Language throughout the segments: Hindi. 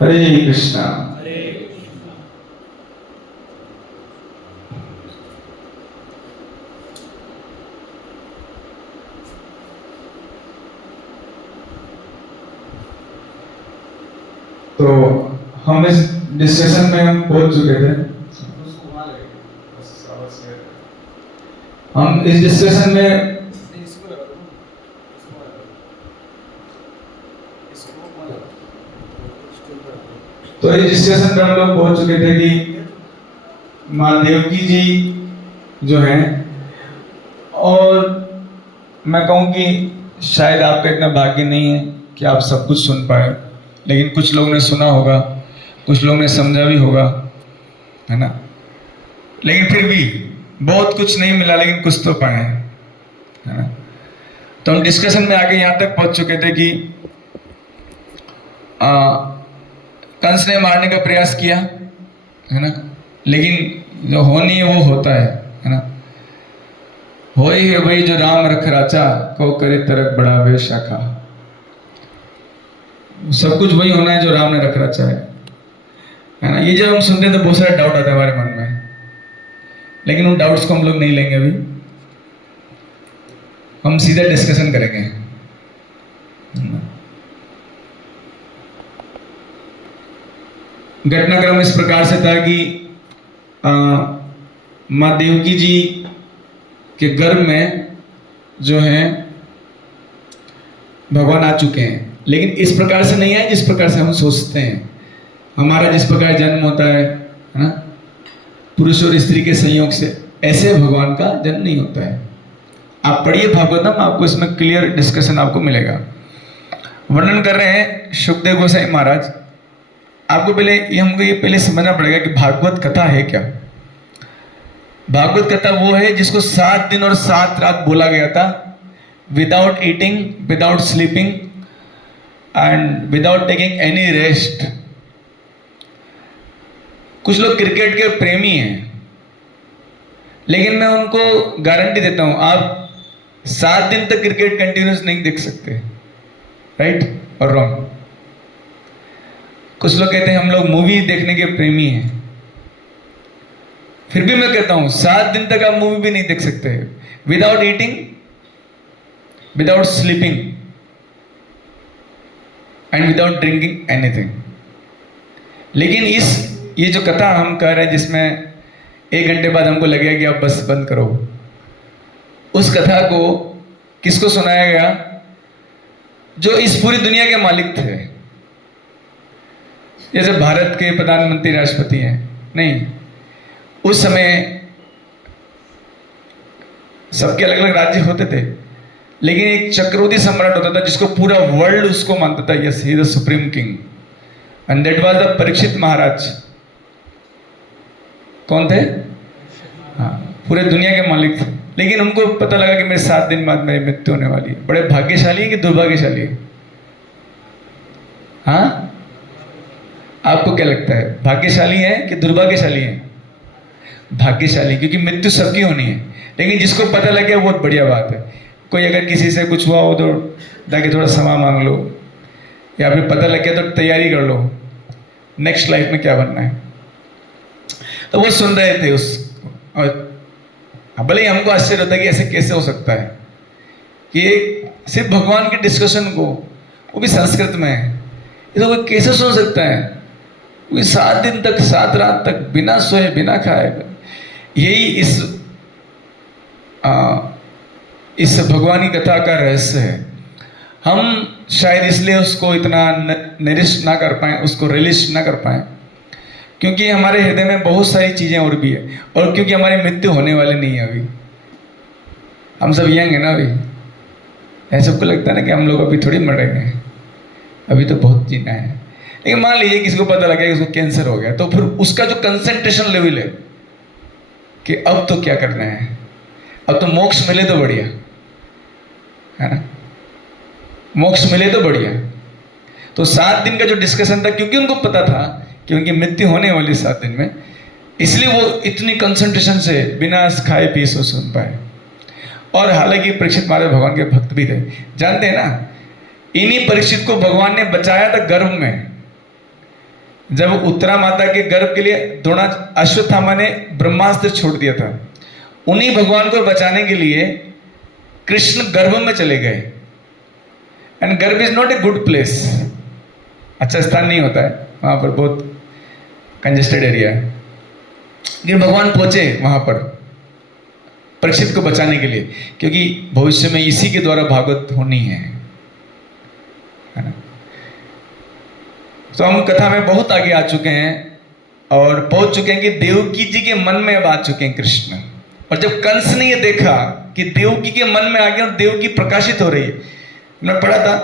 हरे कृष्णा। तो हम इस डिस्कशन में हम पहुंच चुके थे। हम इस डिस्कशन में तो इस डिस्कशन में हम लोग पहुंच चुके थे कि माँ देवकी जी जो हैं, और मैं कहूँ कि शायद आपका इतना भाग्य नहीं है कि आप सब कुछ सुन पाए, लेकिन कुछ लोगों ने सुना होगा, कुछ लोगों ने समझा भी होगा, है ना। लेकिन फिर भी बहुत कुछ नहीं मिला, लेकिन कुछ तो पाए, है ना। तो हम डिस्कशन में आगे यहाँ तक पहुँच चुके थे कि कंस ने मारने का प्रयास किया, है ना, लेकिन जो हो नहीं है वो होता है ना। हो ही है वही जो राम रख राचा, को करे तरक बड़ा वे शाखा। सब कुछ वही होना है जो राम ने रख रचा है ना। ये जब हम सुनते हैं तो बहुत सारे डाउट आते हैं हमारे मन में, लेकिन उन डाउट्स को हम लोग नहीं लेंगे अभी। हम सीधा डिस्कशन करेंगे। घटनाक्रम इस प्रकार से था कि माँ देवकी जी के गर्भ में जो है भगवान आ चुके हैं, लेकिन इस प्रकार से नहीं आए जिस प्रकार से हम सोचते हैं। हमारा जिस प्रकार जन्म होता है ना, पुरुष और स्त्री के संयोग से, ऐसे भगवान का जन्म नहीं होता है। आप पढ़िए भागवतम, आपको इसमें क्लियर डिस्कशन आपको मिलेगा। वर्णन कर रहे हैं सुखदेव गोसाई महाराज। आपको पहले हमको ये पहले समझना पड़ेगा कि भागवत कथा है क्या। भागवत कथा वो है जिसको 7 दिन और 7 रात बोला गया था, without eating, without sleeping and without taking any rest. कुछ लोग क्रिकेट के प्रेमी हैं, लेकिन मैं उनको गारंटी देता हूं, आप 7 दिन तक क्रिकेट कंटिन्यूस नहीं देख सकते। राइट और रॉन्ग। कुछ लोग कहते हैं हम लोग मूवी देखने के प्रेमी हैं, फिर भी मैं कहता हूं 7 दिन तक आप मूवी भी नहीं देख सकते without eating, without sleeping and without drinking anything. लेकिन ये जो कथा हम कर रहे हैं, जिसमें 1 घंटे बाद हमको लगेगा कि आप बस बंद करो, उस कथा को किसको सुनाया गया? जो इस पूरी दुनिया के मालिक थे। जैसे भारत के प्रधानमंत्री, राष्ट्रपति हैं, नहीं, उस समय सबके अलग अलग राज्य होते थे, लेकिन एक चक्रवर्ती सम्राट होता था जिसको पूरा वर्ल्ड उसको मानता था, yes he is the supreme king, and that was the Parikshit Maharaj. कौन थे? हाँ, पूरे दुनिया के मालिक थे। लेकिन उनको पता लगा कि मेरे 7 दिन बाद मेरी मृत्यु होने वाली है। बड़े भाग्यशाली है कि दुर्भाग्यशाली है? हाँ, आपको क्या लगता है, भाग्यशाली है कि दुर्भाग्यशाली है? भाग्यशाली, क्योंकि मृत्यु सबकी होनी है। लेकिन जिसको पता लग गया बहुत बढ़िया बात है। कोई अगर किसी से कुछ हुआ हो तो जाके थोड़ा क्षमा मांग लो, या फिर पता लग गया तो तैयारी कर लो नेक्स्ट लाइफ में क्या बनना है। तो वो सुन रहे थे उस, और भले ही हमको आश्चर्य होता है कि ऐसे कैसे हो सकता है कि सिर्फ भगवान के डिस्कशन को, वो भी संस्कृत में है, ये तो कोई कैसे सुन सकता है? कोई 7 दिन तक, 7 रात तक बिना सोए बिना खाए। यही इस भगवान की कथा का रहस्य है। हम शायद इसलिए उसको इतना निरिष्ट ना कर पाए, उसको रिलिश ना कर पाए, क्योंकि हमारे हृदय में बहुत सारी चीजें और भी है, और क्योंकि हमारी मृत्यु होने वाली नहीं है अभी। हम सब यंग है ना अभी। ऐसा सबको लगता है ना कि हम लोग अभी थोड़ी मरेंगे, अभी तो बहुत जीना है। लेकिन मान लीजिए किसी को पता लगा कि उसको कैंसर हो गया, तो फिर उसका जो कंसंट्रेशन लेवल है कि अब तो क्या करना है, अब तो मोक्ष मिले तो बढ़िया, है ना, मोक्ष मिले तो बढ़िया। तो 7 दिन का जो डिस्कशन था, क्योंकि उनको पता था कि उनकी मृत्यु होने वाली 7 दिन में, इसलिए वो इतनी कंसंट्रेशन से बिना खाए पिए सो सुन पाए। और हालांकि परीक्षित महाराज भगवान के भक्त भी थे, जानते हैं ना, इन्हीं परीक्षित को भगवान ने बचाया था गर्भ में। जब उत्तरा माता के गर्भ के लिए अश्वत्थामा ने ब्रह्मास्त्र छोड़ दिया था, उन्हीं भगवान को बचाने के लिए कृष्ण गर्भ में चले गए। एंड गर्भ is not a good place, अच्छा स्थान नहीं होता है, वहां पर बहुत कंजेस्टेड एरिया है। लेकिन भगवान पहुंचे वहां पर परीक्षित को बचाने के लिए, क्योंकि भविष्य में इसी के द्वारा भागवत होनी है ना। तो हम कथा में बहुत आगे आ चुके हैं और पहुंच चुके हैं कि देवकी जी के मन में अब आ चुके हैं कृष्ण। और जब कंस ने ये देखा कि देवकी के मन में आ गया और देवकी प्रकाशित हो रही है, मैं पढ़ा था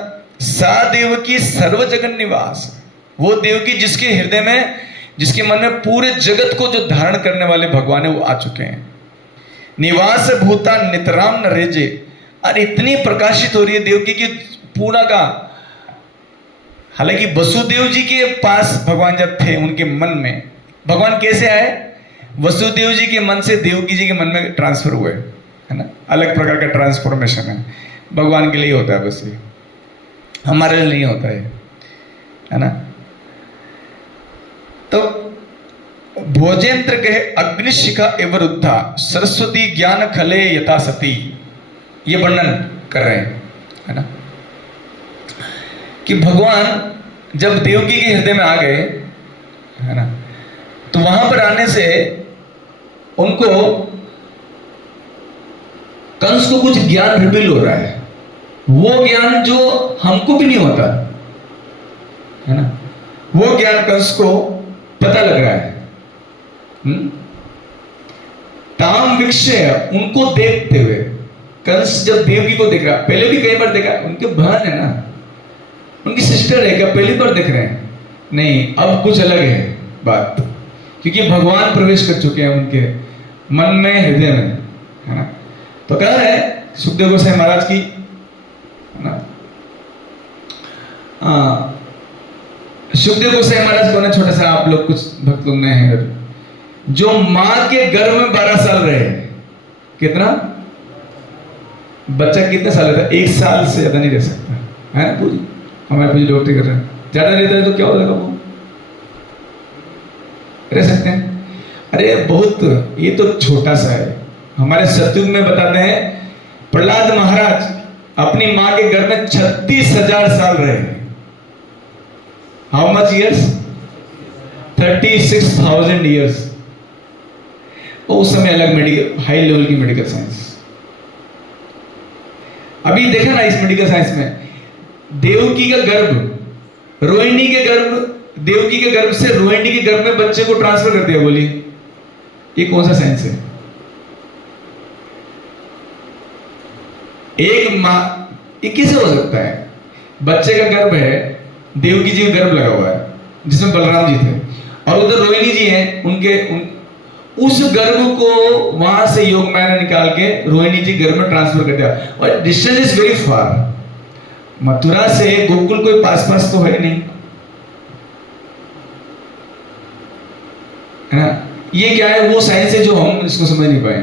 सा देवकी सर्व जगन निवास, वो देवकी जिसके हृदय में, जिसके मन में पूरे जगत को जो धारण करने वाले भगवान है वो आ चुके हैं। निवास भूता नितराम न रेजे, और इतनी प्रकाशित हो रही है देवकी की पूरा का। हालांकि वसुदेव जी के पास भगवान जब थे उनके मन में, भगवान कैसे आए? वसुदेव जी के मन से देवकी जी के मन में ट्रांसफर हुए, है ना। अलग प्रकार का ट्रांसफॉर्मेशन है, भगवान के लिए होता है बस, ये हमारे लिए नहीं होता है ना। तो भोजेंद्र कहे अग्निशिखा एवरुद्धा सरस्वती ज्ञान खले यथा सती, ये वर्णन कर रहे हैं, है ना, कि भगवान जब देवकी के हृदय में आ गए, है ना, तो वहां पर आने से उनको कंस को कुछ ज्ञान रिवील हो रहा है, वो ज्ञान जो हमको भी नहीं होता, है ना, वो ज्ञान कंस को पता लग रहा है। ताम विक्षय, उनको देखते हुए कंस जब देवकी को देख रहा, पहले भी कई बार देखा, उनके बहन है ना, उनकी सिस्टर है, क्या पहली बार देख रहे हैं? नहीं, अब कुछ अलग है बात, क्योंकि भगवान प्रवेश कर चुके हैं उनके मन में, हृदय में, है ना। तो कह रहे हैं सुखदेव गोसाई महाराज की, है ना, सुखदेव गोसाई महाराज को ना, छोटा सा आप लोग कुछ भक्त लोग नए हैं, जो मां के गर्भ में 12 साल रहे, कितना बच्चा कितने साल रहता है? 1 साल से ज्यादा नहीं रह सकता, है ना। पूरी हमारे पूरी डॉक्टरी कर रहे हैं, ज्यादा रहता है तो क्या हो जाएगा, वो रह सकते हैं। अरे बहुत, ये तो छोटा सा है। हमारे सतयुग में बताते हैं प्रहलाद महाराज अपनी मां के गर्भ में 36,000 साल रहे। How much years? 36,000 ईयर्स। उस समय अलग मेडिकल, हाई लेवल की मेडिकल साइंस। अभी देखा ना इस मेडिकल साइंस में, देवकी का गर्भ, रोहिणी के गर्भ, देवकी के गर्भ से रोहिणी के गर्भ में बच्चे को ट्रांसफर कर दिया। बोलिए ये कौन सा साइंस है? एक मां, ये कैसे हो सकता है? बच्चे का गर्भ है, देवकी जी का गर्भ लगा हुआ है जिसमें बलराम जी थे, और उधर रोहिणी जी हैं, उस गर्भ को वहां से योग माया ने निकाल के रोहिणी जी गर्भ में ट्रांसफर कर दिया। और distance is very far, Mathura से गोकुल कोई पास तो है नहीं, है ना। ये क्या है? वो साइंस है जो हम इसको समझ नहीं पाए।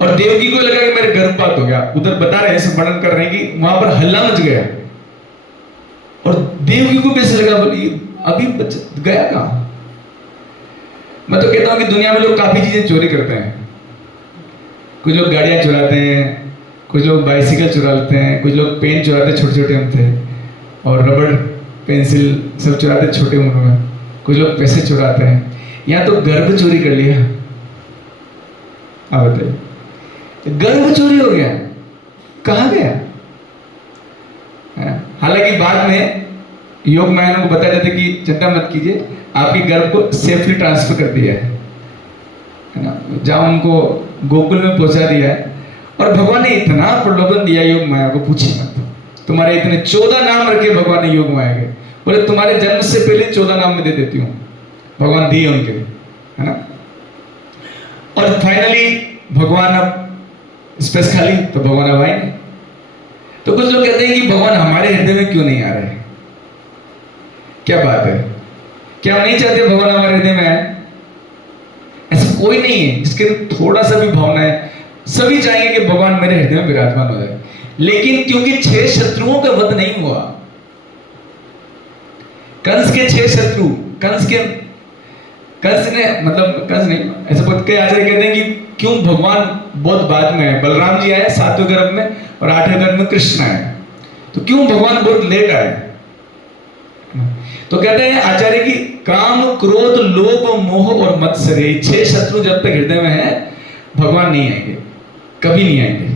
और देवकी को लगा कि मेरे गर्भपात हो गया, उधर बता रहे हैं, सब वर्णन कर रहे हैं कि वहां पर हल्ला मच गया, और देवकी को कैसे लगा? बोली अभी गया कहां? मैं तो कहता हूं कि दुनिया में लोग काफी चीजें चोरी करते हैं। कुछ लोग गाड़ियां चुराते हैं, कुछ लोग बाइसिकल चुरा लेते हैं, कुछ लोग पेन चुराते हैं, छोटे छोटे हम थे, और रबड़ पेंसिल सब चुराते छोटे उम्र में, कुछ लोग पैसे चुराते हैं, यहाँ तो गर्भ चोरी कर लिया। आप बताइए, गर्भ चोरी हो गया, कहाँ गया? हालांकि बाद में योग माया को बताया जाता है कि चिंता मत कीजिए, आपके गर्भ को सेफली ट्रांसफर कर दिया है ना, जहां उनको गोकुल में पहुंचा दिया है। और भगवान ने इतना प्रलोभन दिया योग माया को, पूछिए मत। तुम्हारे इतने 14 नाम रखे भगवान ने योग माया के, बोले तुम्हारे जन्म से पहले 14 नाम में दे देती हूँ, भगवान दिए उनके, है ना। और फाइनली भगवान अब स्पेस खाली, तो भगवान अब आएंगे। तो कुछ लोग कहते हैं कि भगवान हमारे हृदय में क्यों नहीं आ रहे? क्या बात है? क्या हम नहीं चाहते भगवान हमारे हृदय में आए? ऐसा कोई नहीं है जिसके थोड़ा सा भी भावना है, सभी चाहेंगे कि भगवान मेरे हृदय में विराजमान हो जाए। लेकिन क्योंकि 6 शत्रुओं का वध नहीं हुआ, कंस के 6 शत्रु, कंस ने मतलब कंस नहीं, ऐसे पद के आचार्य कहते हैं कि क्यों भगवान बहुत बाद में आए। बलराम जी आए 7वें गर्भ में और 8वें गर्भ में कृष्ण आए, तो क्यों भगवान बहुत लेट आए। तो कहते हैं आचार्य की काम क्रोध लोभ मोह और मत्सर, 6 शत्रु जब तक हृदय में है भगवान नहीं आएंगे, कभी नहीं आएंगे।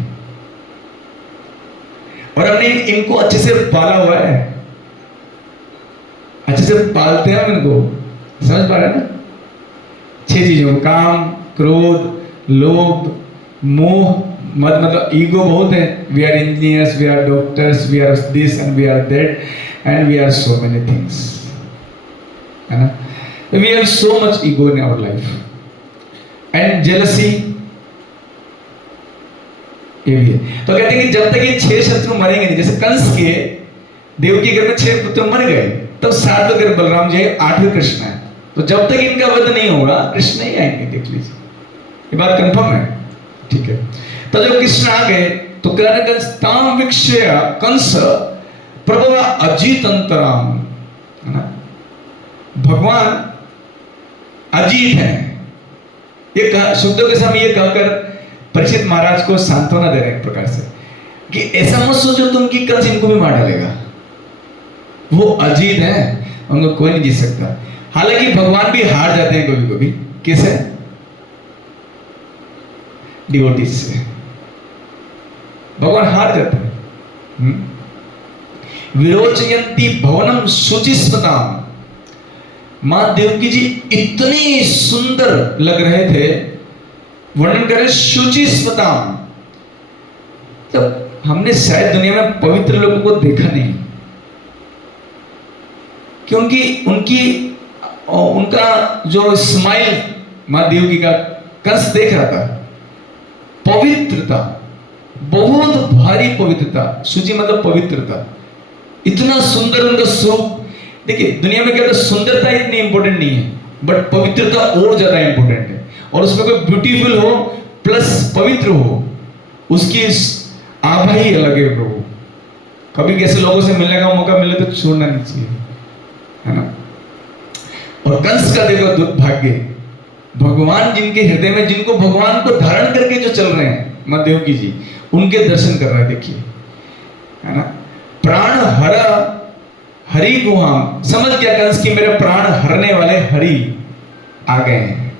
और हमने इनको अच्छे से पाला हुआ है, अच्छे से पालते हैं हम इनको, समझ पा रहे हैं ना। 6 चीजों, काम क्रोध लोभ मोह मत, मतलब ईगो बहुत है। We are engineers, we are doctors, we are this and we are that and we are so many things, है ना। We have so much ego in our life and jealousy, ये भी है। तो कहते हैं कि जब तक ये 6 शत्रु मरेंगे नहीं, जैसे कंस के देव के घर में 6 पुत्र मर गए, तब 7वें घर बलराम जी, 8वें कृष्ण है। तो जब तक इनका वध नहीं होगा कृष्ण नहीं आएंगे, देख लीजिए, ये बात कंफर्म है, ठीक है। तो जब कृष्ण आ गए तो कह रहे ताम विक्षय कंस प्रभव अजीत अंतराम, है ना। भगवान अजीत है, ये शुद्धों के सामने ये कहकर परीक्षित महाराज को सांत्वना दे रहे हैं एक प्रकार से कि ऐसा मत सोचो तुम कि कंस इनको भी मार डालेगा, वो अजीत है, उनको कोई नहीं जीत सकता। हालांकि भगवान भी हार जाते हैं कभी कभी, किसे? डिवोटीज से भगवान हार जाते हैं। विरोचयंती भवनम शुचिस्वताम, मां देवकी जी इतनी सुंदर लग रहे थे, वर्णन करें शुचिस्वताम। तब हमने शायद दुनिया में पवित्र लोगों को देखा नहीं, क्योंकि उनका जो स्माइल मां देवकी का कंस देख रहा था, पवित्रता, बहुत भारी पवित्रता, शुचि मतलब पवित्रता, इतना सुंदर उनका स्वरूप। देखिए दुनिया में क्या होता है, सुंदरता इतनी इंपॉर्टेंट नहीं है, बट पवित्रता और ज्यादा इंपॉर्टेंट है। और उसमें कोई ब्यूटीफुल हो प्लस पवित्र हो, उसकी आभा ही अलग है प्रभु। कभी कैसे लोगों से मिलने का मौका मिले तो छोड़ना नहीं चाहिए, है ना। और कंस का देखो दुर्भाग्य, भगवान जिनके हृदय में, जिनको भगवान को धारण करके जो चल रहे हैं मां देवकी जी, उनके दर्शन कर रहे हैं, देखिए, है ना। प्राण हर हरि गुहाम, समझ गया कंस की मेरे प्राण हरने वाले हरि आ गए हैं।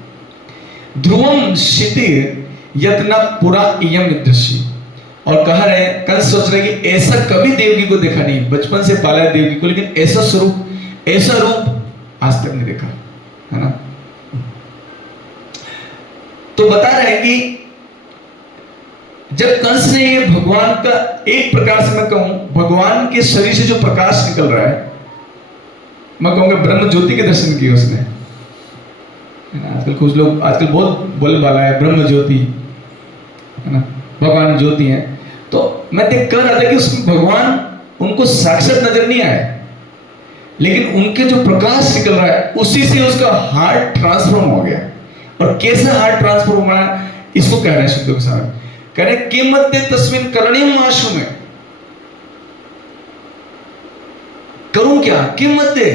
ध्रुवम क्षितिर यत्न पुरा इयम दृश्य, और कह रहे हैं कंस सोच रहे कि ऐसा कभी देवकी को देखा नहीं, बचपन से पाला है देवकी को, लेकिन ऐसा स्वरूप, ऐसा रूप आज तक नहीं देखा, है ना। तो बता रहे हैं कि जब कंस ने ये भगवान का, एक प्रकार से मैं कहूं भगवान के शरीर से जो प्रकाश निकल रहा है, मैं कहूंगा ब्रह्म ज्योति के दर्शन किए उसने, है ना। आजकल कुछ लोग, आजकल बहुत बोलबाला है ब्रह्म ज्योति, है ना, भगवान ज्योति है। तो मैं देख कर रहा था कि उसमें भगवान उनको साक्षात नजर नहीं आए, लेकिन उनके जो प्रकाश निकल रहा है उसी से उसका हार्ट ट्रांसफॉर्म हो गया। और कैसा हार्ट ट्रांसफॉर्म हुआ, इसको कह रहे हैं शुद्धों के सामने, कह रहे हैं किमत तस्मिन करणीय आशु में, करूं क्या, कीमत दे,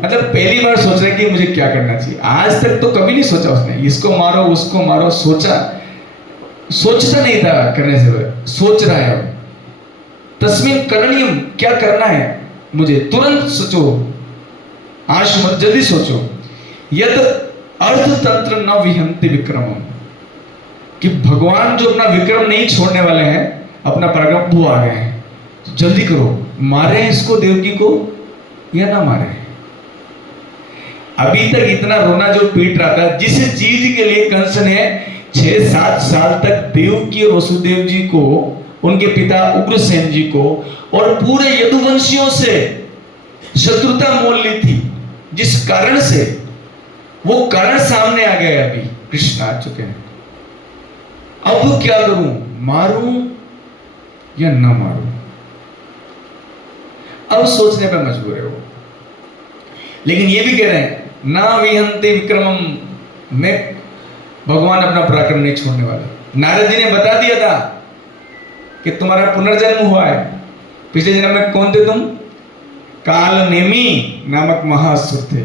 मतलब पहली बार सोच रहे कि मुझे क्या करना चाहिए। आज तक तो कभी नहीं सोचा उसने, इसको मारो उसको मारो, सोचता नहीं था करने से, सोच रहा है अब। तस्मिन करणीयम, क्या करना है मुझे, तुरंत सोचो, आशु मत, जल्दी सोचो। यद अर्थतंत्र न विहंति विक्रमम, कि भगवान जो अपना विक्रम नहीं छोड़ने वाले हैं, अपना पराक्रम, वो आ गए हैं, तो जल्दी करो, मारे इसको देवकी को या ना मारे। अभी तक इतना रोना जो पीट रहा था, जिस चीज के लिए कंस ने 6-7 साल तक देवकी और वसुदेव जी को, उनके पिता उग्रसेन जी को और पूरे यदुवंशियों से शत्रुता मोल ली थी, जिस कारण से, वो कारण सामने आ गया, अभी कृष्ण आ चुके हैं। अब क्या करूं, मारूं या ना मारूं, अब सोचने पर मजबूर है वो। लेकिन ये भी कह रहे हैं ना विहंति विक्रमम, मैं भगवान अपना पराक्रम नहीं छोड़ने वाला। नारद जी ने बता दिया था कि तुम्हारा पुनर्जन्म हुआ है, पिछले जन्म में कौन थे तुम, कालनेमी नामक महाअसुर थे।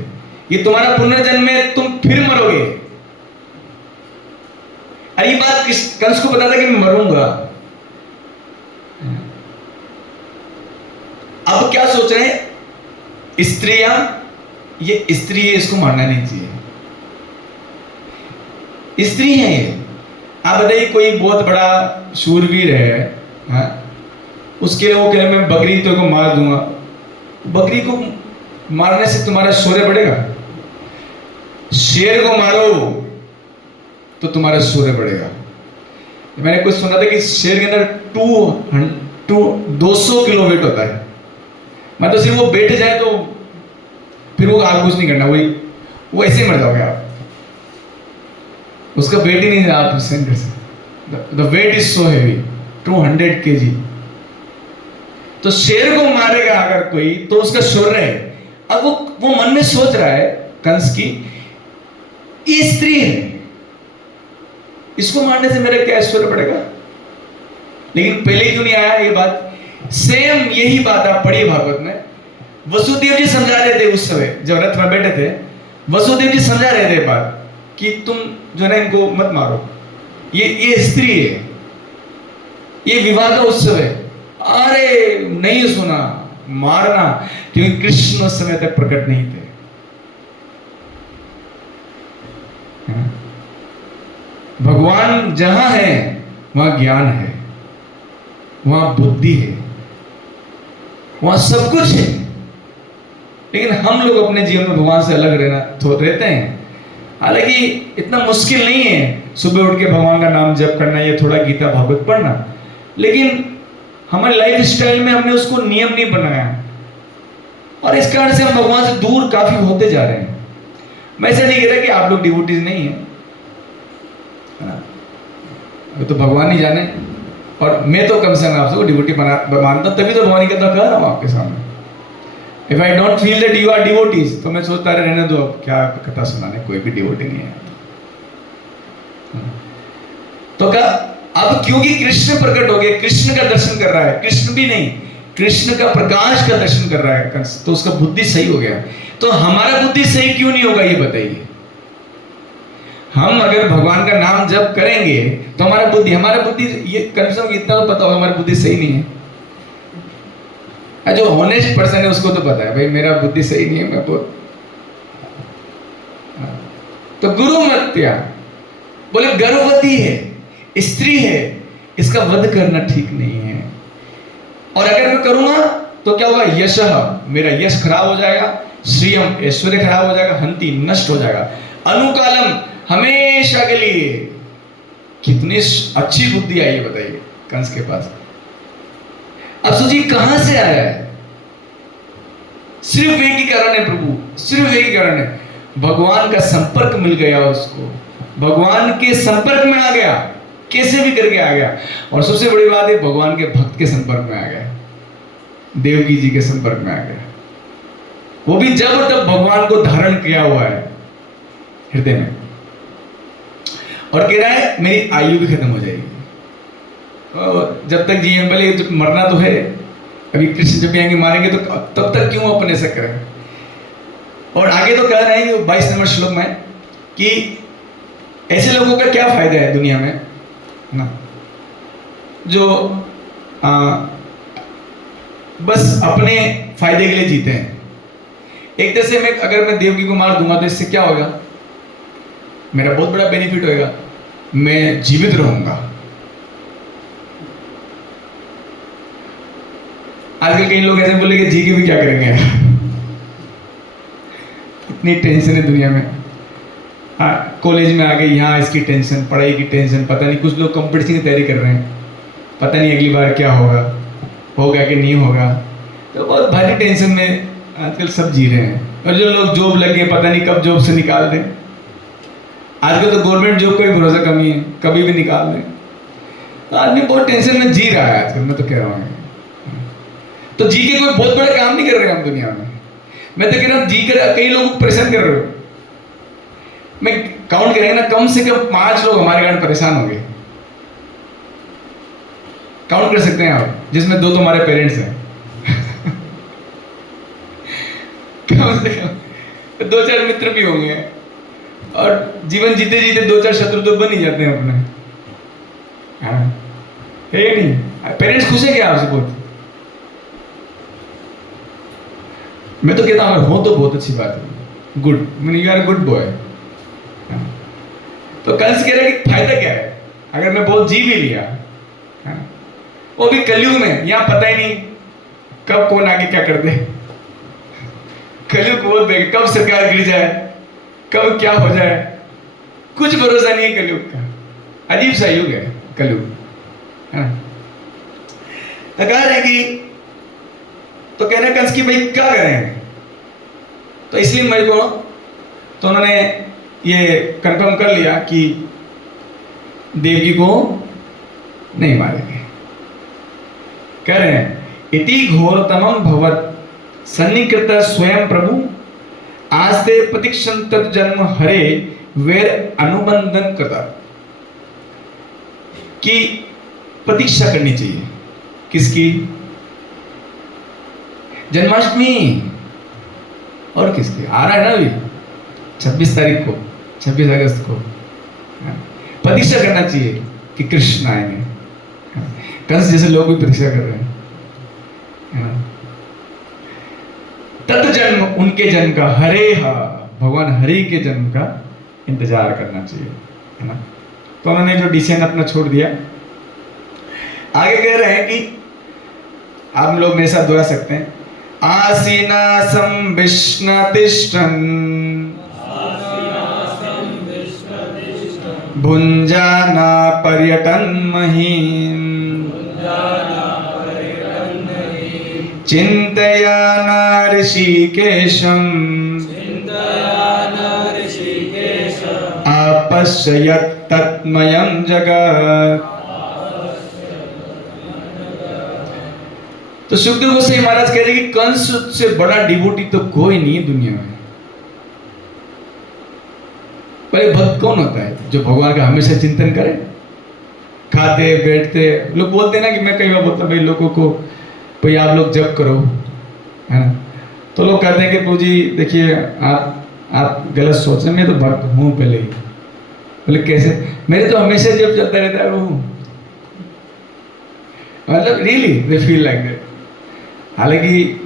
ये तुम्हारा पुनर्जन्म में तुम फिर मरोगे। अरे ये बात कंस को पता था कि मैं मरूंगा। अब क्या सोच रहे हैं? स्त्रियां, ये स्त्री है, इसको मारना नहीं चाहिए, स्त्री है ये। आप बताइए कोई बहुत बड़ा शूरवीर है, हाँ? उसके लिए वो कह मैं बकरी तो को मार दूंगा। बकरी को मारने से तुम्हारा शौर्य बढ़ेगा? शेर को मारो तो तुम्हारा शौर्य बढ़ेगा। मैंने कुछ सुना था कि शेर के अंदर 200 किलो वेट होता है। मतलब सिर्फ वो बैठ जाए तो फिर वो आग कुछ नहीं करना, वो ऐसे मर जाओगे आप। उसका वेट ही नहीं है, आप सहन कर सकते। The weight is so heavy, 200 kg। तो शेर को मारेगा अगर कोई तो उसका शौर्य है। अब वो मन में सोच रहा है कंस की, ये स्त्री है, इसको मारने से मेरा क्या ऐश्वर्य बढ़ेगा? लेकिन पहले क्यों नहीं आया ये बात? सेम यही बात आप पढ़िए भागवत में। वसुदेव जी समझा रहे थे उस समय जब रथ में बैठे थे, वसुदेव जी समझा रहे थे बात कि तुम जो है इनको मत मारो, ये स्त्री है, ये विवाह का उत्सव है। अरे नहीं सुना, मारना, क्योंकि कृष्ण उस समय तक प्रकट नहीं थे। भगवान जहां है वहां ज्ञान है, वहां बुद्धि है, वहां सब कुछ है। लेकिन हम लोग अपने जीवन में भगवान से अलग रहते हैं। हालांकि इतना मुश्किल नहीं है सुबह उठ के भगवान का नाम जप करना या थोड़ा गीता भागवत पढ़ना, लेकिन हमारे लाइफ स्टाइल में हमने उसको नियम नहीं बनाया और इस कारण से हम भगवान से दूर काफी होते जा रहे हैं। मैं ऐसा नहीं कह रहा कि आप लोग डिवोटीज नहीं है ना, तो भगवान ही जाने। और मैं तो कम से कम आपसे डिवोटी मानता, तभी तो भगवान की कथा कर रहा हूं आपके सामने। If I don't feel that you are devotees तो मैं सोचता रहने दो, अब क्या कथा सुनाने, कोई भी डिवोटी नहीं है। तो क्या अब क्योंकि कृष्ण प्रकट हो गए, कृष्ण का दर्शन कर रहा है, कृष्ण भी नहीं, कृष्ण का प्रकाश का दर्शन कर रहा है कंस, तो उसका बुद्धि सही हो गया। तो हमारा बुद्धि सही क्यों नहीं होगा ये बताइए? हम अगर भगवान का नाम जप करेंगे तो हमारा बुद्धि ये कंफर्म इतना तो पता होगा हमारी बुद्धि सही नहीं है। जो होनेस्ट पर्सन है उसको तो पता है भाई मेरा बुद्धि सही नहीं है, मैं बहुत। तो गुरु मत्या बोले गर्भवती है, स्त्री है, इसका वध करना ठीक नहीं है। और अगर मैं करूंगा तो क्या होगा? यशः, मेरा यश खराब हो जाएगा, श्रियम, ऐश्वर्य खराब हो जाएगा, हंति, नष्ट हो जाएगा, अनुकालम, हमेशा के लिए। कितनी अच्छी बुद्धि आई है बताइए कंस के पास। अब सोचिए कहां से आया है? सिर्फ एक ही कारण है प्रभु, सिर्फ एक ही कारण है, भगवान का संपर्क मिल गया उसको, भगवान के संपर्क में आ गया, कैसे भी करके आ गया। और सबसे बड़ी बात है भगवान के भक्त के संपर्क में आ गया, देवकी जी के संपर्क में आ गया, वो भी जब तब भगवान को धारण किया हुआ है हृदय में, और कह रहा है मेरी आयु भी खत्म हो जाएगी। जब तक जिए भले, जब मरना तो है, अभी कृष्ण जब भी आएंगे मारेंगे तो तब तक क्यों अपने से करें। और आगे तो कह रहे हैं 22 नंबर श्लोक में कि ऐसे लोगों का क्या फायदा है दुनिया में ना, जो बस अपने फायदे के लिए जीते हैं। एक तरह से अगर मैं देवकी को मार दूंगा तो इससे क्या होगा? मेरा बहुत बड़ा बेनिफिट होगा, मैं जीवित रहूंगा। आजकल कई लोग ऐसे बोले कि जी के भी क्या करेंगे इतनी टेंशन है दुनिया में। कॉलेज में आ गए, यहाँ इसकी टेंशन, पढ़ाई की टेंशन, पता नहीं, कुछ लोग कंपटीशन की तैयारी कर रहे हैं, पता नहीं अगली बार क्या होगा कि नहीं होगा। तो बहुत भारी टेंशन में आजकल सब जी रहे हैं। और जो लोग जॉब लगे, पता नहीं कब जॉब से निकाल दें। आजकल तो गवर्नमेंट जॉब का भी भरोसा कमी है, कभी भी निकाल दें। तो आदमी बहुत टेंशन में जी रहा है आजकल, मैं तो कह रहा हूँ। तो जी के कोई बहुत बड़ा काम नहीं कर रहे हम दुनिया में। मैं तो कह रहा हूँ जी कर, कई लोगों को परेशान कर रहे हो। मैं काउंट करेंगे ना, कम से कम 5 लोग हमारे कारण परेशान होंगे। काउंट कर सकते हैं आप, जिसमें 2 तुम्हारे पेरेंट्स हैं कम से कम 2-4 मित्र भी होंगे, और जीवन जीते जीते 2-4 शत्रु तो बन ही जाते हैं अपने। हाँ, है या नहीं? पेरेंट्स खुश है क्या आपसे? बहुत, मैं तो कहता हूँ अगर हो तो बहुत अच्छी बात है, good, mean you are good boy. तो कंस कह रहे हैं कि फायदा क्या है अगर मैं बहुत जी भी लिया, वो भी कलयुग में, यहाँ पता ही नहीं कब कौन आगे क्या कर दे। कलयुग बहुत बेग, कब सरकार गिर जाए, कब क्या हो जाए, कुछ भरोसा नहीं है कलयुग का। अजीब सा युग है कलयुग, है ना? तो कह रहे हैं कि, तो कहने कंस की भाई क्या करें, तो इसलिए मेरे को, तो उन्होंने ये कंफर्म कर लिया कि देवकी को नहीं मारेंगे। कह रहे हैं इति घोरतमं भवत् सन्निकृत स्वयं प्रभु आस्ते प्रतीक्षण तत् जन्म हरे वेर अनुबंधन करता, कि प्रतीक्षा करनी चाहिए किसकी? जन्माष्टमी, और किसकी? आ रहा है ना अभी 26 तारीख को, 26 अगस्त को। प्रतीक्षा करना चाहिए कि कृष्ण आएंगे। कंस जैसे लोग भी प्रतीक्षा कर रहे हैं। तत् जन्म, उनके जन्म का, हरे हा, भगवान हरि के जन्म का इंतजार करना चाहिए, है ना? तो उन्होंने जो डिसीजन अपना छोड़ दिया। आगे कह रहे हैं कि आप लोग मेरे साथ दोहरा सकते हैं, आसीनासं विष्णतिष्ठन् भुञ्जाना पर्यटन् महीम् चिन्तयाना ऋषिकेशम् आपश्यत् तत्मयं जगत्। तो सुखदेव गोसाई महाराज कह रहे कि कंस से बड़ा डिवोटी तो कोई नहीं है दुनिया में। पर भक्त कौन होता है? जो भगवान का हमेशा चिंतन करे, खाते बैठते। लोग बोलते हैं ना, कि मैं कई बार बोलता भाई लोगों को, भाई आप लोग जप करो, है ना? तो लोग कहते हैं कि प्रभु जी देखिए आप गलत सोच रहे, मैं तो भक्त हूँ पहले ही। बोले कैसे? मेरे तो हमेशा जप चलता रहता है प्रभु। मतलब really they feel like that. हालांकि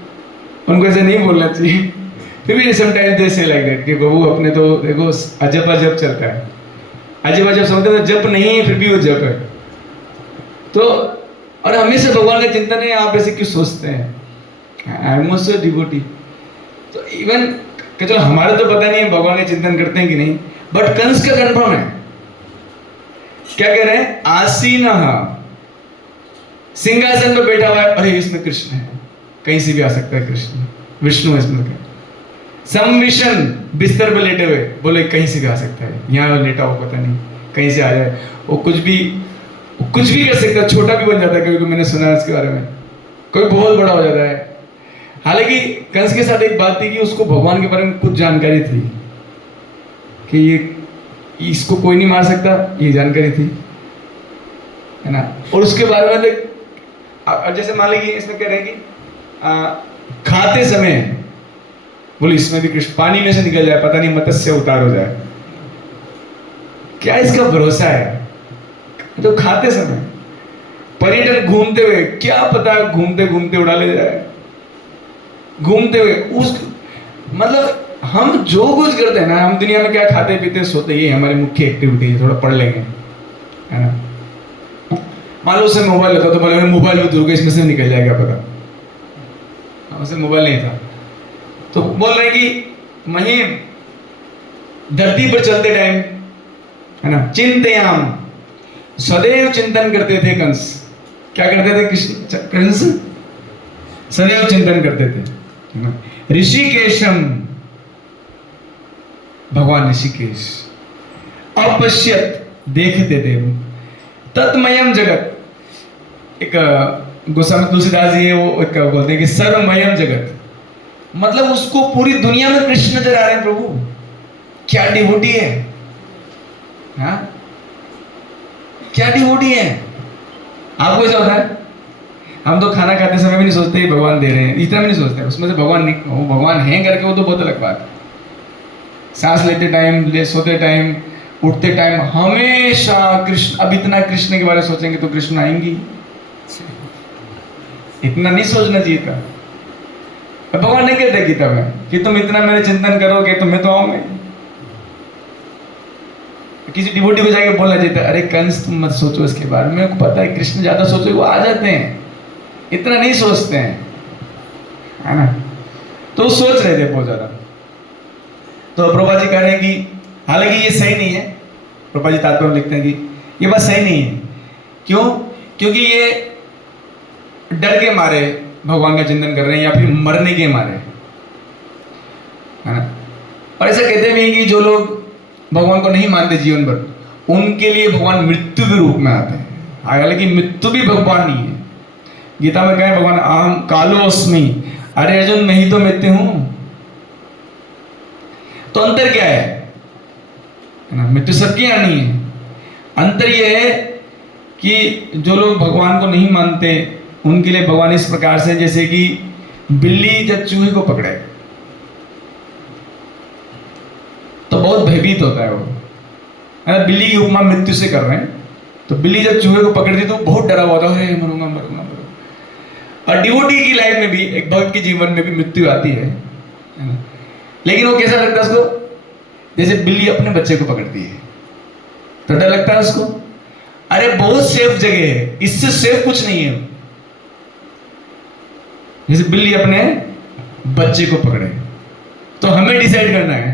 उनको ऐसे नहीं बोलना चाहिए, फिर भी समटाइम्स दे से लाइक दैट कि प्रभु अपने तो देखो अजब अजब चलता है। अजब अजब समझते हैं, जप नहीं है फिर भी वो जप है। तो और हमेशा भगवान का चिंतन है, आप ऐसे क्यों सोचते हैं? I am also devotee. तो इवन चलो हमारा तो पता नहीं है भगवान का चिंतन करते हैं कि नहीं, बट कंस का कंफर्म है। क्या कह रहे हैं? आसीन, सिंहासन पर बैठा हुआ है, अरे इसमें कृष्ण है, कहीं से भी आ सकता है कृष्ण, विष्णु है इसमें। संविशन, बिस्तर पर लेटे हुए, बोले कहीं से भी आ सकता है, यहाँ लेटा हो पता नहीं कहीं से आ जाए, वो कुछ भी कर सकता है, छोटा भी बन जाता है क्योंकि मैंने सुना है इसके बारे में, कोई बहुत बड़ा हो जाता है। हालांकि कंस के साथ एक बात थी कि उसको भगवान के बारे में कुछ जानकारी थी कि ये इसको कोई नहीं मार सकता, ये जानकारी थी, है ना? और उसके बारे में जैसे मान लीजिए इसमें कह रहे हैं कि खाते समय बोले इसमें भी कृष्ण पानी में से निकल जाए, पता नहीं मत्स्य उतार हो जाए, क्या इसका भरोसा है? तो खाते समय पर्यटन घूमते हुए, क्या पता घूमते घूमते उड़ा ले जाए, घूमते हुए उस मतलब हम जो कुछ करते हैं ना, हम दुनिया में क्या खाते पीते सोते, ये हमारी मुख्य एक्टिविटी है। थोड़ा पढ़ लेंगे, है ना? मान लो उसे मोबाइल होता तो बोले मोबाइल भी दूर, इसमें से निकल जाएगा, पता उसे मोबाइल नहीं था। तो बोल रहे कि वहीं धरती पर चलते टाइम, है ना, चिंतयाम, सदैव चिंतन करते थे कंस। क्या करते थे कंस? सदैव चिंतन करते थे, है ना? ऋषिकेशम, भगवान ऋषिकेश, अपश्यत, देखते थे, तत्मयम जगत। एक गोस्वामी तुलसीदास जी है, वो एक बोलते हैं कि सर्वमयम जगत, मतलब उसको पूरी दुनिया में कृष्ण नजर आ रहे हैं। प्रभु क्या डिवोटी है, क्या डिवोटी है। आपको ऐसा होता है? हम तो खाना खाते समय भी नहीं सोचते कि भगवान दे रहे हैं, इतना भी नहीं सोचते, उसमें से भगवान नहीं, वो भगवान हैं करके वो तो बहुत अलग बात है। सांस लेते टाइम, सोते टाइम, उठते टाइम हमेशा कृष्ण, अब इतना कृष्ण के बारे में सोचेंगे तो कृष्ण आएंगी, इतना नहीं सोचना चाहिए था। भगवान नहीं कहते गीता में कि तुम इतना मेरे चिंतन करोगे तो मैं तो आऊंगा। किसी डिवोटी को जाके बोलना चाहिए था, अरे कंस तुम मत सोचो इसके बारे में, मेरे को पता है कृष्ण ज्यादा सोचो वो आ जाते हैं, इतना नहीं सोचते हैं, है ना। तो सोच रहे थे बहुत ज्यादा। तो प्रभुपाद जी कह रहे हैं कि हालांकि ये सही नहीं है, प्रभुपाद जी तात्पर्य में लिखते हैं कि ये बात सही नहीं है। क्यों? क्योंकि ये डर के मारे भगवान का चिंतन कर रहे हैं या फिर मरने के मारे, है ना। और ऐसा कहते भी हैं कि जो लोग भगवान को नहीं मानते जीवन भर, उनके लिए भगवान मृत्यु के रूप में आते हैं। हालांकि मृत्यु भी भगवान नहीं है। गीता में कहे भगवान अहम कालोस्मि, अरे अर्जुन मैं ही तो मृत्यु हूं। तो अंतर क्या है ना, मृत्यु सबकी आनी है। अंतर यह है कि जो लोग भगवान को नहीं मानते उनके लिए भगवान इस प्रकार से, जैसे कि बिल्ली जब चूहे को पकड़े तो बहुत भयभीत होता है वो, है। बिल्ली की उपमा मृत्यु से कर रहे हैं, तो बिल्ली जब चूहे को पकड़ती तो बहुत डरा हुआ था, अरे मरूंगा मरूंगा मरूंगा। और डिवोटी की लाइफ में भी, एक भक्त के जीवन में भी मृत्यु आती है ना। लेकिन वो कैसा लगता है उसको, जैसे बिल्ली अपने बच्चे को पकड़ती है तो डर लगता है उसको, अरे बहुत सेफ जगह है, इससे सेफ कुछ नहीं है। जैसे बिल्ली अपने बच्चे को पकड़े, तो हमें डिसाइड करना है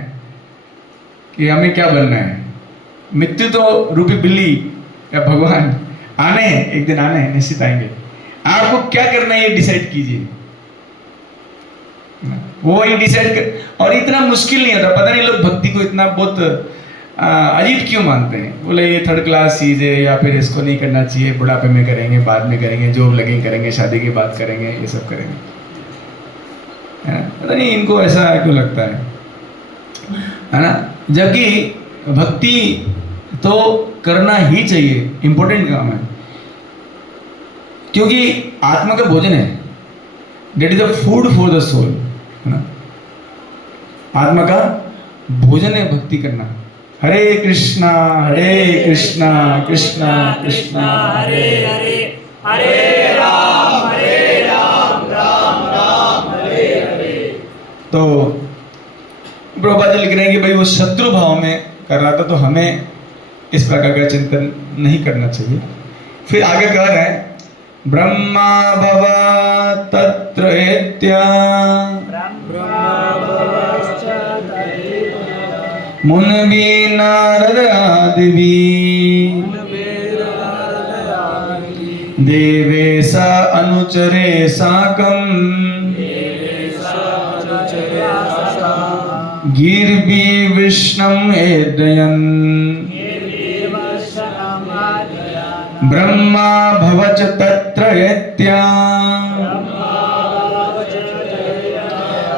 कि हमें क्या बनना है। मृत्यु तो रूपी बिल्ली या भगवान आने हैं, एक दिन आने हैं, निश्चित आएंगे। आपको क्या करना है ये डिसाइड कीजिए, वो ही डिसाइड कर। और इतना मुश्किल नहीं होता, पता नहीं लोग भक्ति को इतना बहुत अजीब क्यों मानते हैं। बोले ये थर्ड क्लास चीज है, या फिर इसको नहीं करना चाहिए, बुढ़ापे में करेंगे, बाद में करेंगे, जॉब लगेंगे करेंगे, शादी के बाद करेंगे, ये सब करेंगे, पता नहीं इनको ऐसा क्यों लगता है ना। जबकि भक्ति तो करना ही चाहिए, इंपॉर्टेंट काम है, क्योंकि आत्मा का भोजन है, that is the food for the soul, है ना। आत्मा का भोजन है भक्ति करना। हरे कृष्णा कृष्णा कृष्णा हरे हरे, हरे राम राम राम हरे हरे। तो प्रभुपाद जी लिख रहे हैं कि भाई वो शत्रु भाव में कर रहा था, तो हमें इस प्रकार का चिंतन नहीं करना चाहिए। फिर आगे कह रहे हैं ब्रह्मा भव तत्र एत्या मुनबी नारद आदिवी देवेश अनुचरे साकं गिर्भि विष्णुम एदयन् ब्रह्मा भवच तत्र एत्या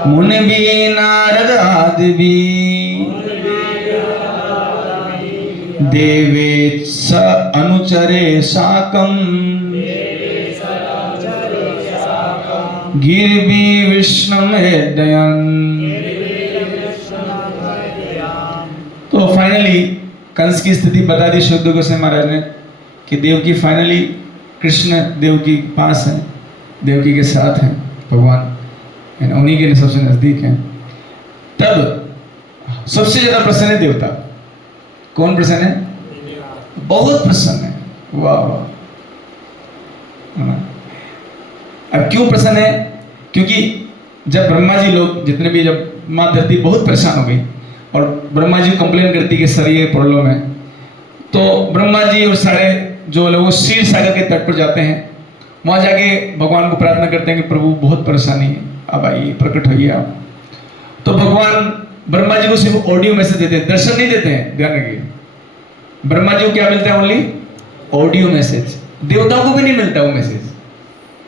मुनिभि नारद आदिवी देवे स अनुचरे साकं गिर्भि विष्णुम एदयन्। तो फाइनली कंस की स्थिति बता दी शुद्ध गोस्वामी महाराज ने कि देवकी फाइनली कृष्ण देवकी के पास है, देवकी के साथ हैं भगवान, उन्हीं के सबसे नजदीक हैं। तब सबसे ज्यादा प्रसन्न है देवता। कौन प्रसन्न है? बहुत प्रसन्न है, वाह वाह। अब क्यों प्रसन्न है? क्योंकि जब ब्रह्मा जी लोग जितने भी, जब माँ धरती बहुत परेशान हो गई और ब्रह्मा जी कंप्लेन करती कि सर ये प्रॉब्लम है, तो ब्रह्मा जी और सारे जो लोग क्षीर सागर के तट पर जाते हैं, वहां जाके भगवान को प्रार्थना करते हैं कि प्रभु बहुत परेशानी है, अब आइए प्रकट होइए आप। तो भगवान ब्रह्मा जी को सिर्फ ऑडियो मैसेज देते हैं, दर्शन नहीं देते हैं, ध्यान रखिए। ब्रह्मा जी को क्या मिलता है? Only audio message. देवताओं को भी नहीं मिलता वो मैसेज,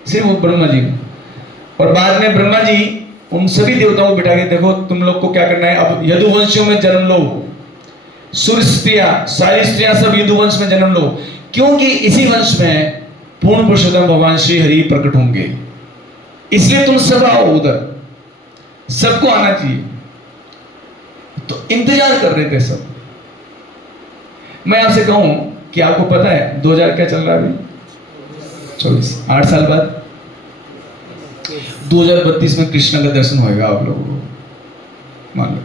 सिर्फ वो ब्रह्मा जी को। और बाद में ब्रह्मा जी उन सभी देवताओं को बिठा के, देखो तुम लोग को क्या करना है, अब यदुवंशियों में जन्म लो, सूर्य स्त्रियां, सारी स्त्रियां सब यदुवंश में जन्म लो, क्योंकि इसी वंश में पूर्ण पुरुषोत्तम भगवान श्री हरि प्रकट होंगे, इसलिए तुम सब आओ उधर, सबको आना चाहिए। तो इंतजार कर रहे थे सब। मैं आपसे कहूं कि आपको पता है 2000 क्या चल रहा है अभी? 24, 8 साल बाद 2032 में कृष्ण का दर्शन होएगा आप लोगों को। मान लो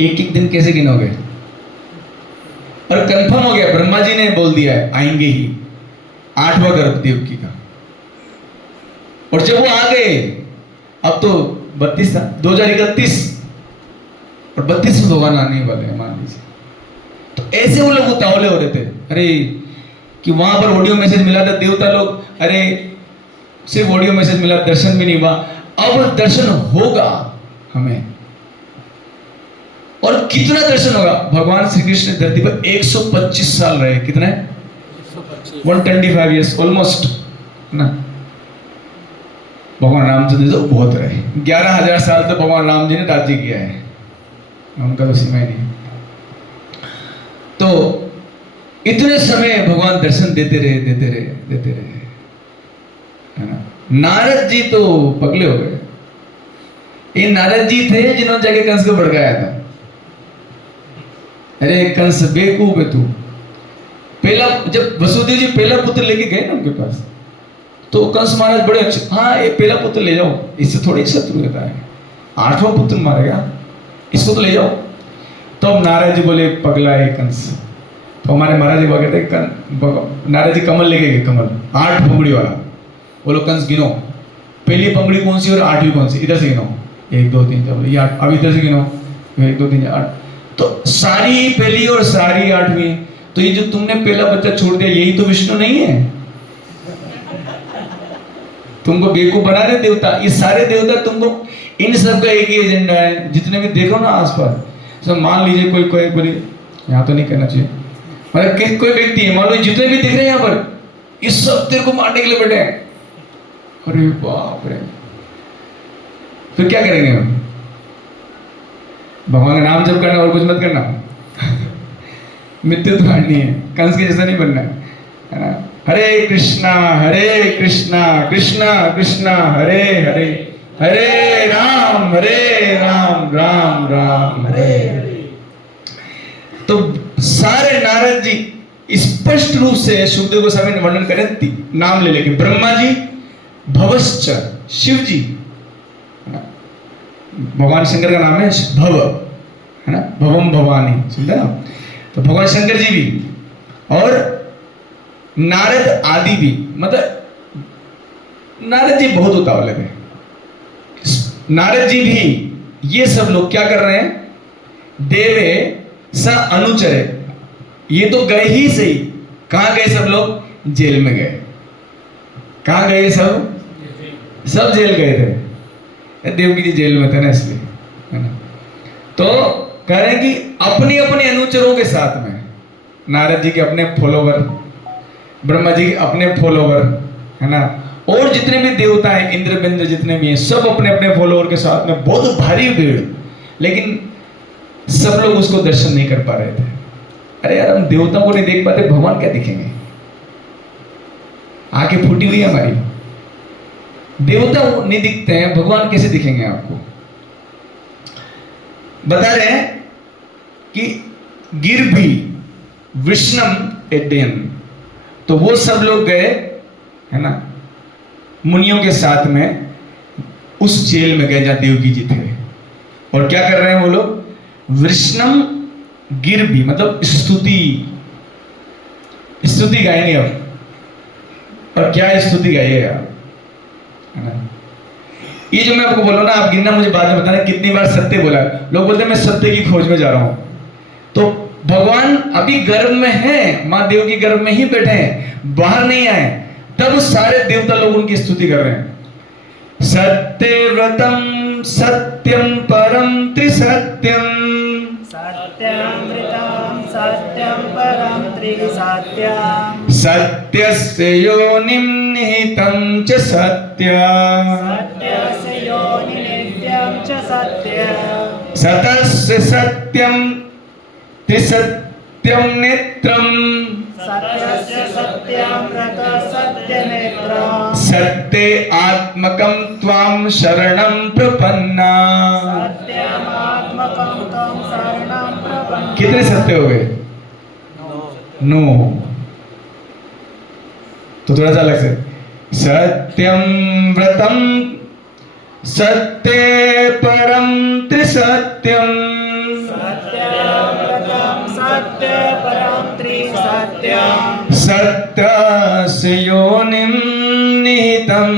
एक एक दिन कैसे गिनोगे? और कंफर्म हो गया, ब्रह्मा जी ने बोल दिया है आएंगे ही, 8वां गर्भ देवकी का। और जब वो आ गए, अब तो 32 था, 2031 और 32 में भगवान आने वाले हैं मान लीजिए। तो ऐसे वो लोग उतावले हो रहे थे, अरे कि वहां पर ऑडियो मैसेज मिला था देवता लोग, अरे सिर्फ ऑडियो मैसेज मिला, दर्शन भी नहीं हुआ। अब दर्शन होगा हमें, और कितना दर्शन होगा? भगवान श्री कृष्ण धरती पर 125 साल रहे, कितने? 125 ईयर्स ऑलमोस्ट ना। भगवान रामचंद्र तो बहुत रहे, 11,000 साल तो भगवान राम जी ने राज्य किया है, उनका तो सीमा ही नहीं। तो इतने समय भगवान दर्शन देते रहे, है ना। नारद जी तो पगले हो गए। ये नारद जी थे जिन्होंने जाके कंस को भड़काया था। अरे कंस बेवकूफ है तू। पहला जब वसुदेव जी पहला पुत्र लेके गए ना उनके पास, तो कंस महाराज बड़े अच्छे, हाँ ये पहला पुत्र ले जाओ, इससे थोड़ी शत्रु रहता है, 8वां पुत्र मारेगा, इसको तो ले जाओ। तो अब नारद जी बोले पगला है कंस। तो हमारे महाराज जी कहते हैं, नारद जी कमल लेके गए, कमल 8 पंगड़ी वाला। बोलो कंस गिनो, पहली पंगड़ी कौन सी और 8वीं कौन सी? इधर से गिनो, 1 2 3 4 ये 8। अब इधर से गिनो, 1 2 3 8। तो सारी पहली और सारी 8वीं। तो ये जो तुमने पहला बच्चा छोड़ दिया, यही तो विष्णु नहीं है? तुमको बेवकूफ बना रहे देवता। ये सारे देवता तुमको, इन सब का एक ही एजेंडा है। जितने भी देखो ना आसपास, सब मान लीजिए कोई बोले यहाँ तो नहीं करना चाहिए, मतलब कोई व्यक्ति है, मान लो जितने भी दिख रहे हैं यहाँ पर, ये सब तेरे को मारने के लिए बैठे हैं। अरे बाप रे, फिर क्या करेंगे हम? भगवान का नाम जप करना और कुछ मत करना। मृत्यु तो हारनी है, कंस के जैसा नहीं बनना है ना। हरे कृष्णा कृष्णा कृष्णा हरे हरे, हरे राम राम राम हरे हरे। तो सारे नारद जी स्पष्ट रूप से सुखदेव गोस्वामी ने वर्णन करें, नाम ले लेके, ब्रह्मा जी, भवश्च शिव जी, भगवान शंकर का नाम है भव, है ना, भवम भवानी, सुनते ना। तो भगवान शंकर जी भी और नारद आदि भी, मतलब नारद जी बहुत उतावले थे। नारद जी भी, ये सब लोग क्या कर रहे हैं? देवे स अनुचरे, ये तो गए ही सही। कहां गए सब लोग? जेल में गए। कहां गए सब? सब जेल गए थे। देवकी जी जेल में थे ना, इसलिए, है ना। तो कह रहे हैं कि अपने अपने अनुचरों के साथ में, नारद जी के अपने फॉलोवर, ब्रह्मा जी के अपने फॉलोवर, है ना, और जितने भी देवता हैं, इंद्रबिंद जितने भी हैं, सब अपने अपने फॉलोवर के साथ में, बहुत भारी भीड़। लेकिन सब लोग उसको दर्शन नहीं कर पा रहे थे। अरे यार, हम देवताओं को नहीं देख पाते, भगवान क्या दिखेंगे? आंखें फूटी हुई है हमारी, देवता नहीं दिखते हैं, भगवान कैसे दिखेंगे आपको? बता रहे हैं कि गिरभी विष्णम एडेन, तो वो सब लोग गए, है ना, मुनियों के साथ में उस जेल में गए जहां देवकी जी थे। और क्या कर रहे हैं वो लोग? विष्णम गिरभी, मतलब स्तुति गाएंगे अब। और क्या स्तुति गाइएगा, है ना। ये जो मैं आपको बोल रहा हूं ना, आप गिनना, मुझे बाद में बताना कितनी बार सत्य बोला है। लोग बोलते हैं मैं सत्य की खोज में जा रहा हूं। तो भगवान अभी गर्भ में है, मां देव की गर्भ में ही बैठे हैं, बाहर नहीं आए, तब सारे देवता लोग उनकी स्तुति कर रहे हैं। सत्यव्रतम सत्यम परम त्रिसत्यम, सत्यमृतम सत्यम परम त्रिसत्यम, सत्यस्य योनिं निहितं च सत्यम्, सत्यस्य योनि नित्यं च सत्यम्, सतस्य सत्यं त्रिसत्यं नेत्रम्, सत्यस्य सत्यामृत सत्यनेत्रम् सत्ये आत्मकं त्वां शरणं प्रपन्ना। सत्यमात्मकं त्वं शरणं प्रपन्ना। कितने सत्य हो गए? 9। तो थोड़ा सा अलग से, सत्यम व्रतम सत्ये परम त्रिसत्यम। सत्यव्रतं सत्य परं त्रिसत्यम्। सत्यस्य योनिं निहितं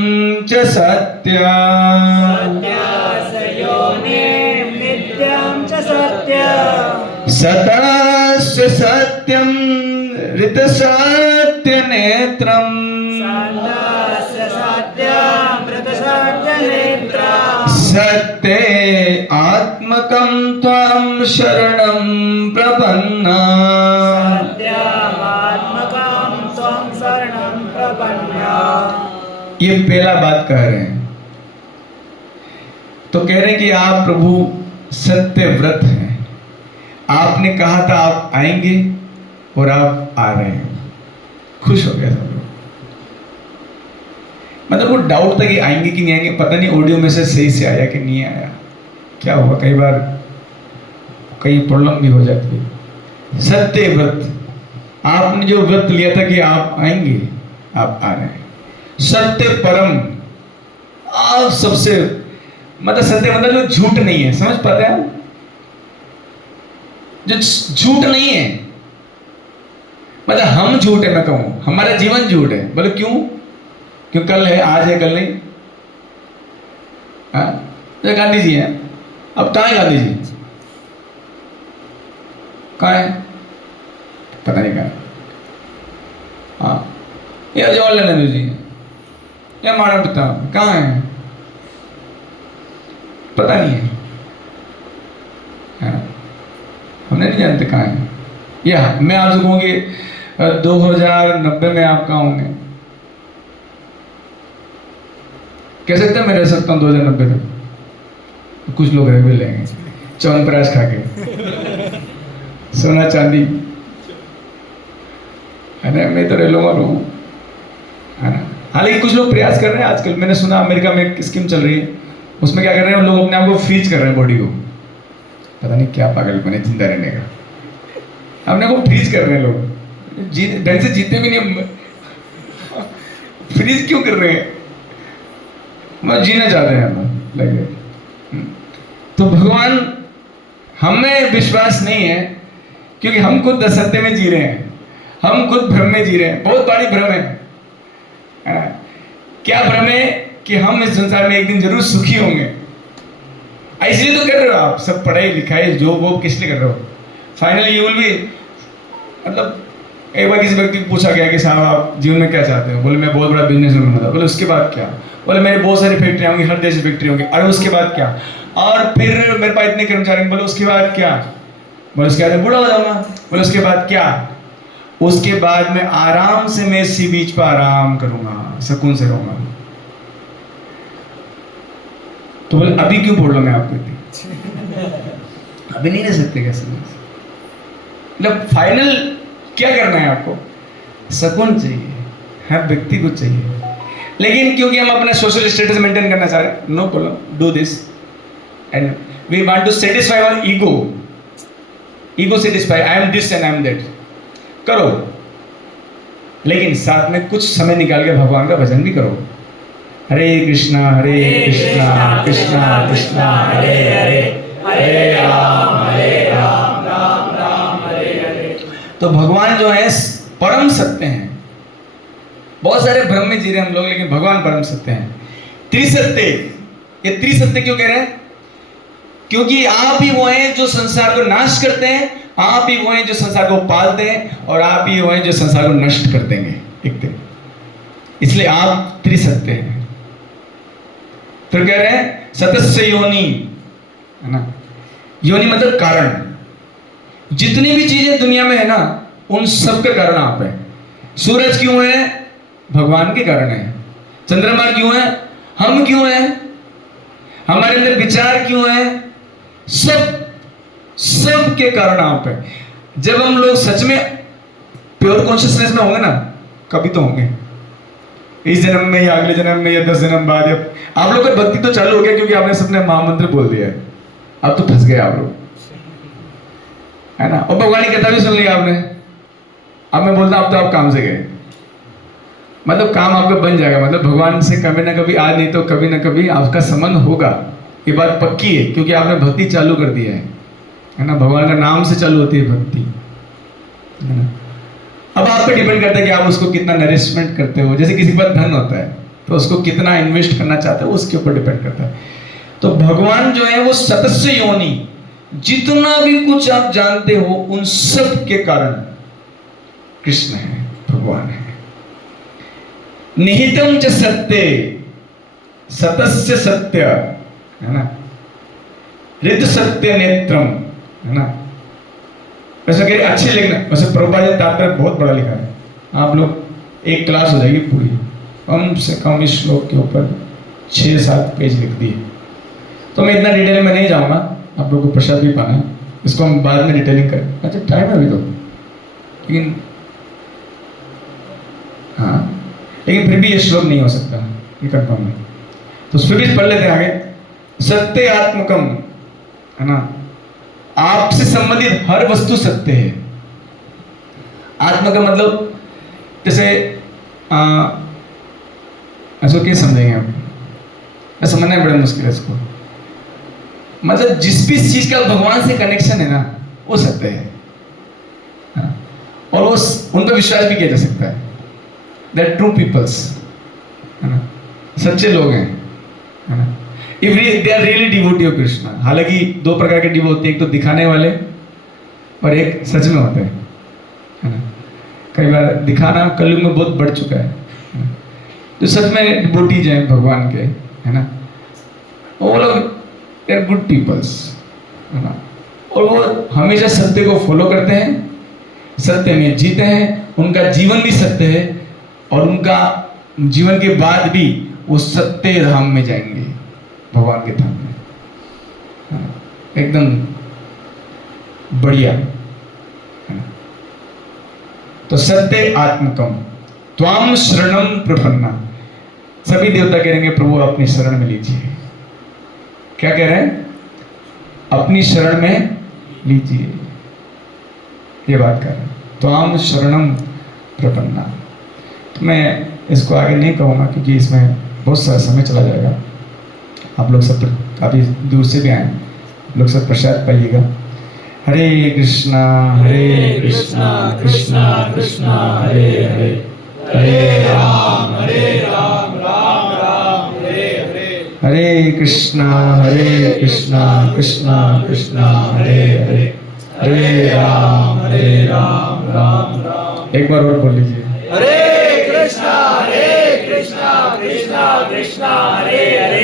च सत्यम्। सत्यस्य योनिं नित्यं च सत्यम्। सतस्य सत्यं ऋतसत्यनेत्रम्। सत्यस्य सत्यमृतसत्यनेत्रम्। सत्ये आत्मकं त्वां शरणं प्रपन्ना। सत्यमात्मकं त्वं शरणं प्रपन्ना। ये पहला बात कह रहे हैं। तो कह रहे हैं कि आप प्रभु सत्य व्रत हैं। आपने कहा था आप आएंगे और आप आ रहे हैं। खुश हो गया सब लोग। मतलब वो डाउट था कि आएंगे कि नहीं आएंगे, पता नहीं ऑडियो मैसेज सही से आया कि नहीं आया, क्या हुआ। कई बार कई प्रॉब्लम भी हो जाती है। सत्य व्रत, आपने जो व्रत लिया था कि आप आएंगे, आप आ रहे हैं। सत्य परम, आप सबसे मतलब सत्य मतलब जो झूठ नहीं है, समझ पाते हैं? जो झूठ नहीं है, मतलब हम झूठ है, मैं कहूं हमारा जीवन झूठ है। बोले क्यों? क्यों कल है, आज है, कल नहीं। तो गांधी जी हैं, अब कहाँ है गांधी जी? कहाँ है? पता नहीं कहाँ है। हाँ, ये जवाहरलाल नेहरू जी हैं, ये हमारा पिता कहाँ है? पता नहीं है, हमने नहीं जानते कहाँ है। या मैं आपसे कहूँ कि 2090 में आप कहाँ होंगे? कह सकते हैं मैं रह सकता हूँ 2090 तक। कुछ लोग रह भी लेंगे च्यवनप्राश खा के, सोना चांदी, है ना। मैं तो रह लूंगा, है ना। हालांकि कुछ लोग प्रयास कर रहे हैं आजकल। मैंने सुना अमेरिका में एक स्कीम चल रही है, उसमें क्या कर रहे हैं लोग, अपने आप को फ्रीज कर रहे हैं, बॉडी को। पता नहीं क्या पागलपन है जिंदा रहने का। अपने को फ्रीज कर रहे हैं लोग, ढंग से जीते भी नहीं। फ्रीज क्यों कर रहे हैं? मैं जीना चाहते हैं हम लगे। तो भगवान, हमें विश्वास नहीं है क्योंकि हम खुद असत्य में जी रहे हैं, हम खुद भ्रम में जी रहे हैं। बहुत बड़ी भ्रम है ना? क्या भ्रम है? कि हम इस संसार में एक दिन जरूर सुखी होंगे। इसलिए तो कर रहे हो आप सब, पढ़ाई लिखाई जो वो किस लिए कर रहे हो? फाइनली यू विल बी, मतलब एक बार किसी व्यक्ति को पूछा गया कि साहब आप जीवन में क्या चाहते हो? बोले मैं बहुत बड़ा बिजनेसमैन बनना था। बोले उसके बाद क्या? बोले मेरे बहुत सारी फैक्ट्रियाँ होंगी, हर देश की फैक्ट्री होंगी। अरे उसके बाद क्या? और फिर मेरे पास इतने कर्मचारी। बोले उसके बाद क्या? बोले उसके बाद बूढ़ा हो जाऊंगा। बोले उसके बाद क्या? उसके बाद मैं आराम से मैं सी बीच पर आराम करूंगा, सुकून से रहूंगा। तो बोले अभी क्यों बोल रहा मैं आपको? अभी नहीं रह सकते कैसे? मतलब फाइनल क्या करना है आपको? सुकून चाहिए, हर व्यक्ति को चाहिए। लेकिन क्योंकि हम अपना सोशल स्टेटस मेंटेन करना चाह रहे हैं, no problem, do this and we want to satisfy our ego satisfy, I am this and I am that, करो। लेकिन साथ में कुछ समय निकाल के भगवान का भजन भी करो। हरे कृष्णा कृष्णा कृष्णा हरे हरे, हरे राम राम राम हरे हरे। तो भगवान जो है परम सत्य हैं। बहुत सारे भ्रम में जी रहे हम लोग, लेकिन भगवान परम सत्य हैं, त्रिसत्य। ये त्रिसत्य क्यों कह रहे हैं? क्योंकि आप ही वो हैं जो संसार को नाश करते हैं, आप ही वो हैं जो संसार को पालते हैं, और आप ही वो हैं जो संसार को नष्ट कर देंगे एक दिन। इसलिए आप त्रिसत्य हैं। फिर कह रहे हैं सतस्य योनि, है ना। योनि मतलब कारण। जितनी भी चीजें दुनिया में है ना, उन सब के कारण आप हैं। सूरज क्यों है? भगवान के कारण है। चंद्रमा क्यों है? हम क्यों हैं? हमारे अंदर विचार क्यों है? सब के कारण आप हैं। जब हम लोग सच में प्योर कॉन्शियसनेस में होंगे ना, कभी तो होंगे, इस जन्म में या अगले जन्म में या 10 जन्म बाद। या आप लोग का भक्ति तो चालू हो गया क्योंकि आपने सबने महामंत्र बोल दिया है, अब तो फंस गए आप लोग, है ना। और भगवान की कथा भी सुन ली आपने, अब मैं बोलता हूं अब तो आप काम से गए, मतलब काम आपका बन जाएगा, मतलब भगवान से कभी ना कभी, आज नहीं तो कभी ना कभी आपका संबंध होगा, ये बात पक्की है, क्योंकि आपने भक्ति चालू कर दी है ना। भगवान का नाम से चालू होती है भक्ति, है ना। अब आप पे डिपेंड करता है कि आप उसको कितना नरिशमेंट करते हो। जैसे किसी के पास धन होता है तो उसको कितना इन्वेस्ट करना चाहते हो, उसके ऊपर डिपेंड करता है। तो भगवान जो है वो सतस्य योनि, जितना भी कुछ आप जानते हो उन सब के कारण कृष्ण है, भगवान है। निहितम च सत्य, सतस्य सत्य, है ना। हृद सत्य नेत्रम, है ना। वैसे कह रहे अच्छे लिखना, वैसे प्रभुपाद जी तात्पर्य बहुत बड़ा लिखा है, आप लोग एक क्लास हो जाएगी पूरी, कम से कम इस श्लोक के ऊपर 6-7 पेज लिख दिए। तो मैं इतना डिटेल में नहीं जाऊंगा, आप लोगों को प्रसाद भी पाना है, इसको हम बाद में डिटेलिंग करें। अच्छा टाइम है अभी तो, लेकिन हाँ, लेकिन फिर भी ये श्लोक नहीं हो सकता, ये कंफर्म है। तो फिर भी पढ़ लेते हैं आगे। सत्य आत्मकम, है ना, आपसे संबंधित हर वस्तु सत्य है। आत्मा का मतलब जैसे ऐसा क्या समझेंगे आप, समझना बड़ा मुश्किल है इसको। मतलब जिस भी चीज का भगवान से कनेक्शन है ना, वो सत्य है, और वो उन पर विश्वास भी किया जा सकता है। दैट ट्रू पीपल्स, है ना, सच्चे लोग हैं, है ना। If they are really devotee of Krishna. हालांकि 2 प्रकार के डिवोटी होते हैं, एक तो दिखाने वाले और एक सच में होते हैं, है ना। कई बार दिखाना कलयुग में बहुत बढ़ चुका है, जो सच में डिवोटीज हैं भगवान के, है ना, वो लोग दे आर गुड पीपल्स, है ना। और वो हमेशा सत्य को फॉलो करते हैं, सत्य में जीते हैं, उनका जीवन भी सत्य है, और उनका जीवन के बाद भी वो सत्य धाम में जाएंगे, भगवान के धाम में, एकदम बढ़िया, है ना। तो सत्य आत्मकम त्वाम शरणम प्रपन्ना। सभी देवता कहेंगे प्रभु अपनी शरण में लीजिए। क्या कह रहे हैं? अपनी शरण में लीजिए, ये बात कर रहे हैं। त्वाम शरणम प्रपन्ना। तो मैं इसको आगे नहीं कहूँगा क्योंकि इसमें बहुत सारा समय चला जाएगा। आप लोग सब काफ़ी दूर से भी आए, आप लोग सब प्रसाद पाइएगा। हरे कृष्णा कृष्णा कृष्णा हरे हरे, हरे राम राम राम हरे हरे, हरे कृष्णा कृष्णा कृष्णा हरे हरे, हरे राम राम राम। एक बार और बोल लीजिए, हरे कृष्णा कृष्णा कृष्णा हरे हरे,